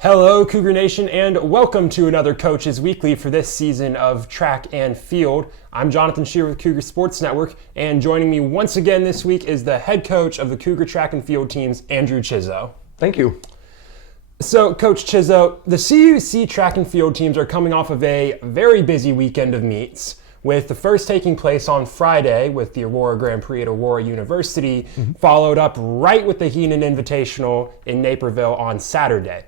Hello, Cougar Nation, and welcome to another Coaches Weekly for this season of Track and Field. I'm Jonathan Shear with Cougar Sports Network, and joining me once again this week is the head coach of the Cougar Track and Field teams, Andrew Chizzo. Thank you. So, Coach Chizzo, the CUC Track and Field teams are coming off of a very busy weekend of meets, with the first taking place on Friday with the Aurora Grand Prix at Aurora University, followed up right with the Heenan Invitational in Naperville on Saturday.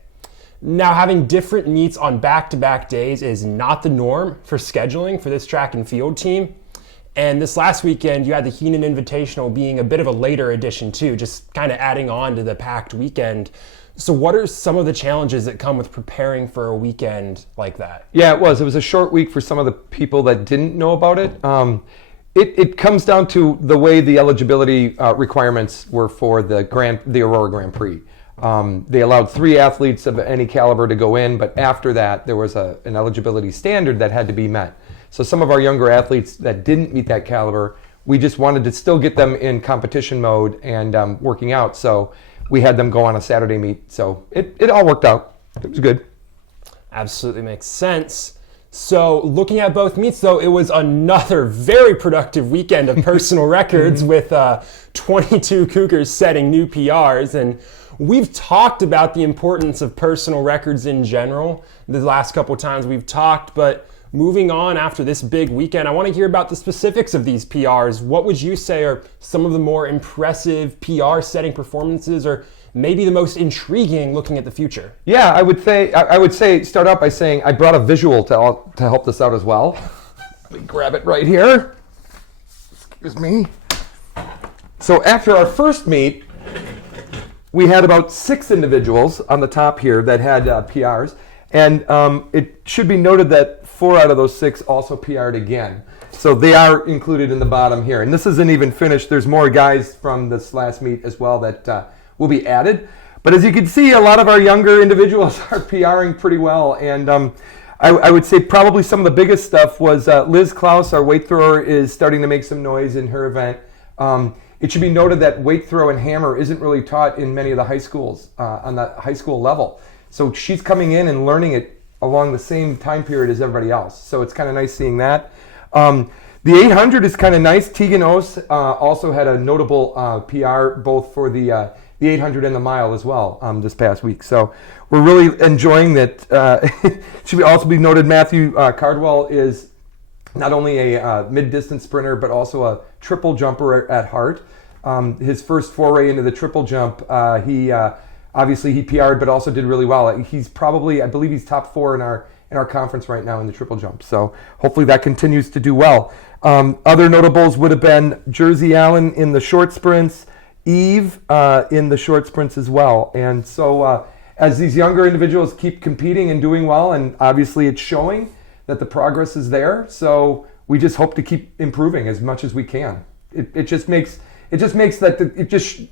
Now, having different meets on back-to-back days is not the norm for scheduling for this track and field team. And this last weekend, you had the Heenan Invitational being a bit of a later addition too, just kind of adding on to the packed weekend. So what are some of the challenges that come with preparing for a weekend like that? Yeah, it was. It was a short week for some of the people that didn't know about it. It comes down to the way the eligibility requirements were for the Aurora Grand Prix. They allowed 3 athletes of any caliber to go in, but after that, there was an eligibility standard that had to be met. So some of our younger athletes that didn't meet that caliber, we just wanted to still get them in competition mode and working out. So we had them go on a Saturday meet. So it all worked out. It was good. Absolutely makes sense. So looking at both meets, though, it was another very productive weekend of personal records with 22 Cougars setting new PRs. And we've talked about the importance of personal records in general the last couple of times we've talked, but moving on after this big weekend, I want to hear about the specifics of these PRs. What would you say are some of the more impressive PR setting performances, or maybe the most intriguing looking at the future? Yeah, I would say start out by saying I brought a visual to help this out as well. Let me grab it right here. Excuse me. So after our first meet, we had about 6 individuals on the top here that had PRs, and it should be noted that 4 out of those 6 also PR'd again. So they are included in the bottom here. And this isn't even finished. There's more guys from this last meet as well that will be added. But as you can see, a lot of our younger individuals are PRing pretty well. And I would say probably some of the biggest stuff was Liz Klaus, our weight thrower, is starting to make some noise in her event. It should be noted that weight throw and hammer isn't really taught in many of the high schools on the high school level. So she's coming in and learning it along the same time period as everybody else. So it's kind of nice seeing that. The 800 is kind of nice. Tegan Ose also had a notable PR both for the 800 and the mile as well this past week. So we're really enjoying that. It should also be noted Matthew Cardwell is not only a mid-distance sprinter, but also a triple jumper at heart. His first foray into the triple jump, he PR'd, but also did really well. He's probably, I believe he's top 4 in our conference right now in the triple jump. So hopefully that continues to do well. Other notables would have been Jersey Allen in the short sprints, Eve in the short sprints as well. And so as these younger individuals keep competing and doing well, and obviously it's showing that the progress is there. So we just hope to keep improving as much as we can. It just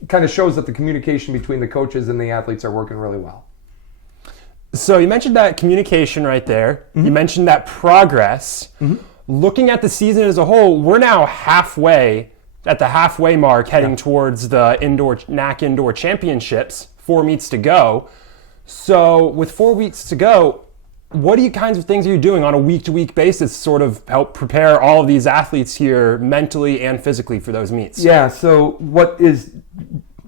kind of shows that the communication between the coaches and the athletes are working really well. So you mentioned that communication right there. Mm-hmm. You mentioned that progress. Mm-hmm. Looking at the season as a whole, we're now at the halfway mark, heading towards the NAC Indoor Championships. 4 meets to go. So with 4 weeks to go, what kinds of things are you doing on a week-to-week basis to sort of help prepare all of these athletes here mentally and physically for those meets? Yeah, so what is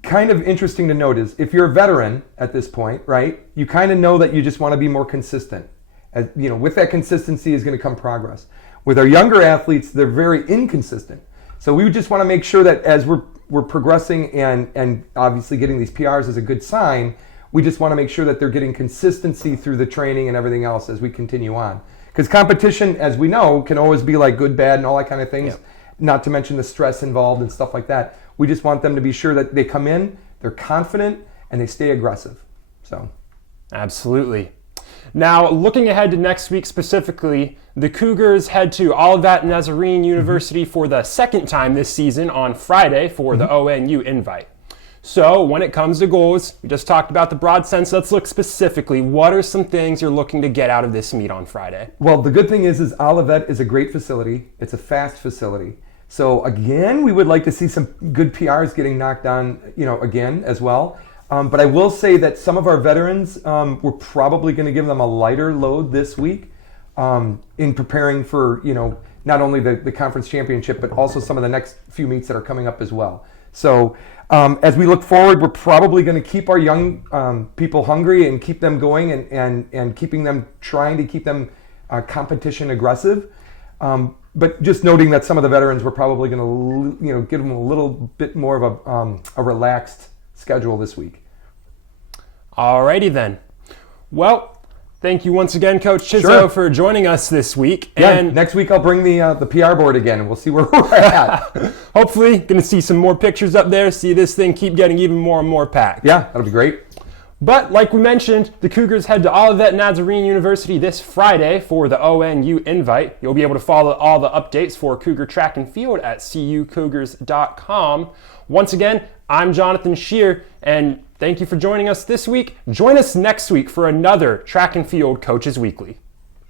kind of interesting to note is if you're a veteran at this point, right, you kind of know that you just want to be more consistent. With that consistency is going to come progress. With our younger athletes, they're very inconsistent. So we just want to make sure that as we're progressing and obviously getting these PRs is a good sign, we just want to make sure that they're getting consistency through the training and everything else as we continue on. Because competition, as we know, can always be like good, bad, and all that kind of things, not to mention the stress involved and stuff like that. We just want them to be sure that they come in, they're confident, and they stay aggressive. So, absolutely. Now, looking ahead to next week specifically, the Cougars head to Olivet Nazarene University for the second time this season on Friday for the ONU invite. So when it comes to goals, we just talked about the broad sense. Let's look specifically. What are some things you're looking to get out of this meet on Friday? Well, the good thing is Olivet is a great facility. It's a fast facility. So again, we would like to see some good PRs getting knocked on, again as well. But I will say that some of our veterans, we're probably going to give them a lighter load this week in preparing for, not only the conference championship, but also some of the next few meets that are coming up as well. So as we look forward, we're probably going to keep our young people hungry and keep them going and trying to keep them competition aggressive. But just noting that some of the veterans, we're probably going to, give them a little bit more of a relaxed schedule this week. Alrighty then. Well, thank you once again, Coach Chizzo, Sure. for joining us this week. Yeah, And next week I'll bring the PR board again, and we'll see where we're at. hopefully, going to see some more pictures up there, see this thing keep getting even more and more packed. Yeah, that'll be great. But like we mentioned, the Cougars head to Olivet Nazarene University this Friday for the ONU invite. You'll be able to follow all the updates for Cougar Track and Field at cucougars.com. Once again, I'm Jonathan Shear, and thank you for joining us this week. Join us next week for another Track and Field Coaches Weekly.